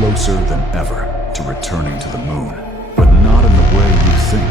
closer than ever to returning to the moon. But not in the way you think.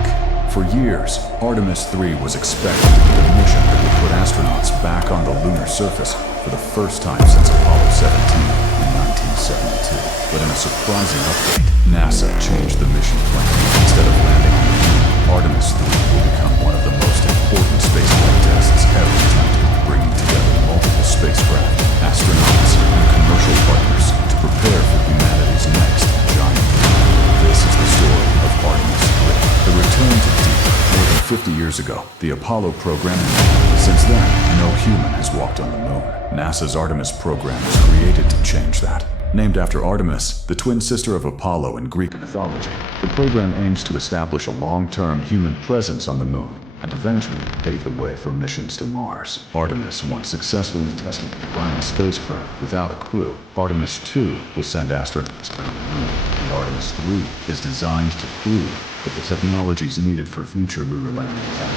For years, Artemis III was expected to be the mission that would put astronauts back on the lunar surface for the first time since Apollo 17 in 1972. But in a surprising update, NASA changed the mission plan. Instead of landing on the moon, Artemis III will become one of the most important spaceflight tests ever attempted, bringing together multiple spacecraft, astronauts, and commercial partners to prepare for humanity's next giant leap. This is the story of Artemis III, the return to deep. More than 50 years ago, the Apollo program ended. Since then, no human has walked on the moon. NASA's Artemis program was created to change that. Named after Artemis, the twin sister of Apollo in Greek mythology, the program aims to establish a long-term human presence on the moon and eventually pave the way for missions to Mars. Artemis once successfully tested the Orion spacecraft without a crew. Artemis II will send astronauts to the moon, and Artemis III is designed to prove that the technologies needed for future lunar landing can.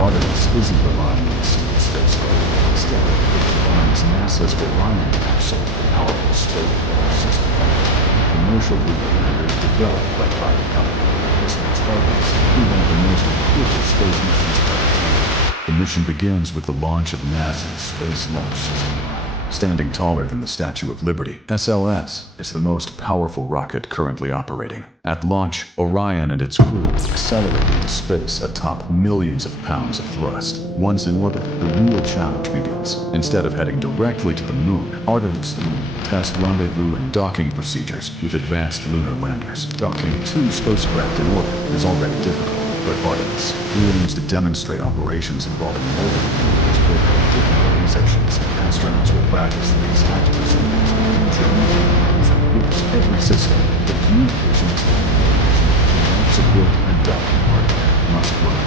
Artemis isn't relying on a single spacecraft. Instead, it combines NASA's Orion capsule with a powerful space system. Commercial lunar lander is developed by private company. This makes Artemis one of the most important space missions ever. The mission begins with the launch of NASA's Space Launch System. Standing taller than the Statue of Liberty, SLS is the most powerful rocket currently operating. At launch, Orion and its crew accelerate into space atop millions of pounds of thrust. Once in orbit, the real challenge begins. Instead of heading directly to the moon, Artemis III tests rendezvous and docking procedures with advanced lunar landers. Docking two spacecraft in orbit is already difficult, but Artemis III aims to demonstrate operations involving multiple landers with different organizations. Astronauts will practice the exact procedures of future missions. Every system, the communications, life support, and docking hardware must work.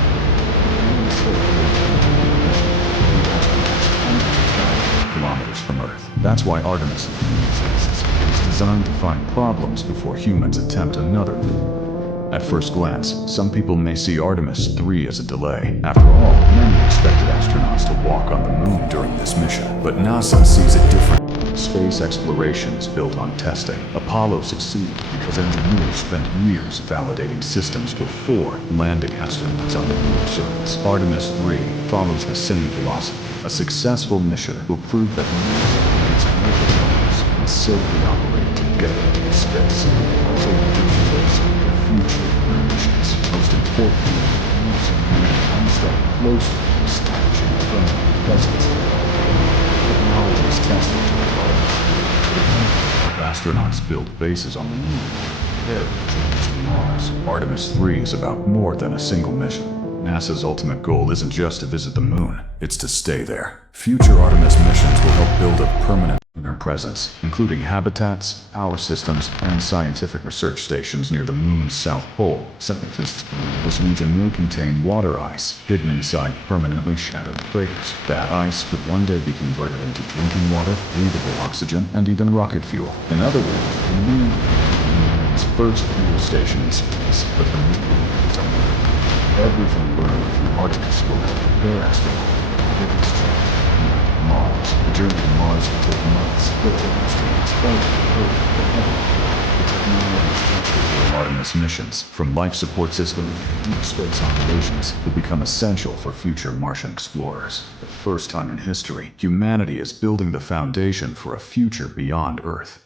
Kilometers from Earth. That's why Artemis is designed to find problems before humans attempt another move. At first glance, some people may see Artemis III as a delay. After all, many expected astronauts to walk on the moon during this mission. But NASA sees it differently. Space exploration is built on testing. Apollo succeeded because engineers spent years validating systems before landing astronauts on the moon's surface. Artemis III follows the same philosophy. A successful mission will prove that NASA and its commercial partners can safely operate together in space. Also, future missions. Most importantly, one step closer to establishing a permanent presence. Technology is tested to astronauts build bases on the moon. To Mars. Artemis III is about more than a single mission. NASA's ultimate goal isn't just to visit the moon, it's to stay there. Future Artemis missions will help build a permanent lunar presence, including habitats, power systems, and scientific research stations near the moon's south pole. Scientists believe this region will contain water ice, hidden inside permanently shattered craters. That ice could one day be converted into drinking water, breathable oxygen, and even rocket fuel. In other words, the moon is the first fuel station in space, but the moon is on Earth. Everything learned from Artemis will prepare astronauts for this trip. Mars. The journey to Mars will take months, but astronauts felt Earth forever. The technology tested during Artemis missions, from life support systems to deep space operations, will become essential for future Martian explorers. For the first time in history, humanity is building the foundation for a future beyond Earth.